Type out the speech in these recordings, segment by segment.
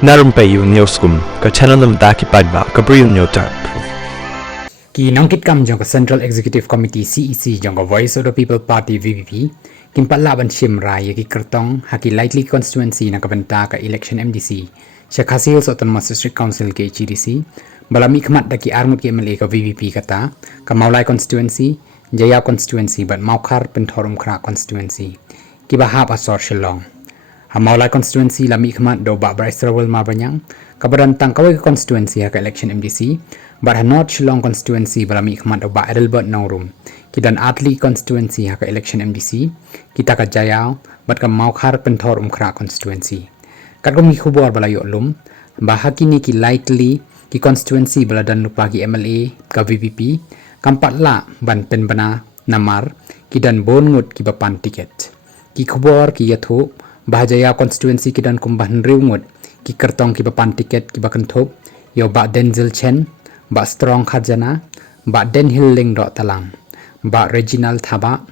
Na Rympei U ka channel nabynta ki paidbah ka Bri U Hynñiewtrep. Ki nongkit kam jong Central Executive Committee CEC jong Voice of the People Party VPP kim patla ban shim rai ki Kyrtong haki likely constituency na kabenta ka election MDC Khasi Autonomous District Council ke HDC balami khmat da ki armut ke MLA ka VPP kata ka Maulai constituency Jaya constituency but Maukhar Penthorum Khra constituency ki bahap asor Shillong Maulai constituency lami khmat do ba Israel ma banyang kabaran tangkawai constituency haka election MDC but North Shillong constituency balami khmat do ba Edelbert Naurum kidan Atli constituency haka election MDC kita ka Jaya but ka Maukhar Penthorum Khra constituency kadgom ki khubor balayo lum bahakini ki likely ki constituency baladan lupa ki MLA ka VPP kampatla ban penbana namar kidan bongut ki bapan tiket ki khubor ki yathu Bahajaya constituency kidan kumbahan riungut ki Kyrtong ki bapan tiket ki bakan thop yo ba Denzel Chen ba Strong Khajana ba Den Hilling do talang ba Reginald Thaba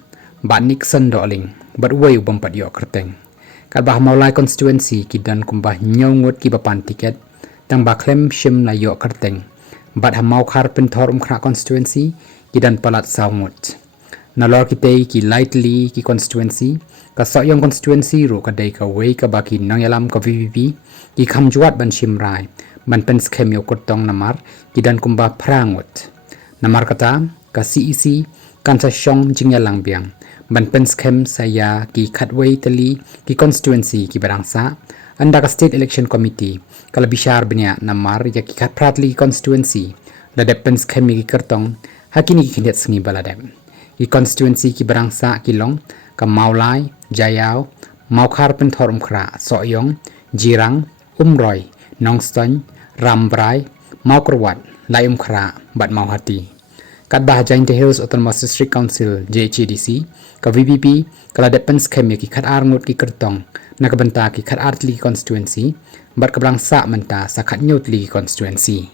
ba Nixon do ling but way bompat yo Kyrteng kad bah Maulai constituency kidan kumbah nyongut ki bapan tiket tang ba klem shim la yo Kyrteng bat Maukhar Penthorum Khra constituency kidan palat saungut nalor kitei ki lightly ki constituency ka soyong constituency ro ka dei ka wei ka baki nangyalam ka VPP ki khamjuat ban shimrai ban pen schem yo Kyrtong namar kidan kumba prangut namar kata ka CEC kansa shong jingyalang biang ban pen schem saya ki khatwei tali ki constituency ki barangsa anda ka state election committee kala bishar benya namar ya ki khatpratli constituency la depends schem ki Kyrtong hakini ki kindet sngi baladem ki constituency ki barangsa kilong ka Maulai Jayao Maukhar Penthorum Khra Soyong Jirang Umroy Nongston Rambrai Maukrwat Layum Khra Bat Mauhati kat bahajain the Hills Autonomous District Council JHDC ka VPP kala depends khem ki khat arngut ki Kyrtong na kabenta ki khat artli constituency bat kabrang sa menta sa khat nyotli constituency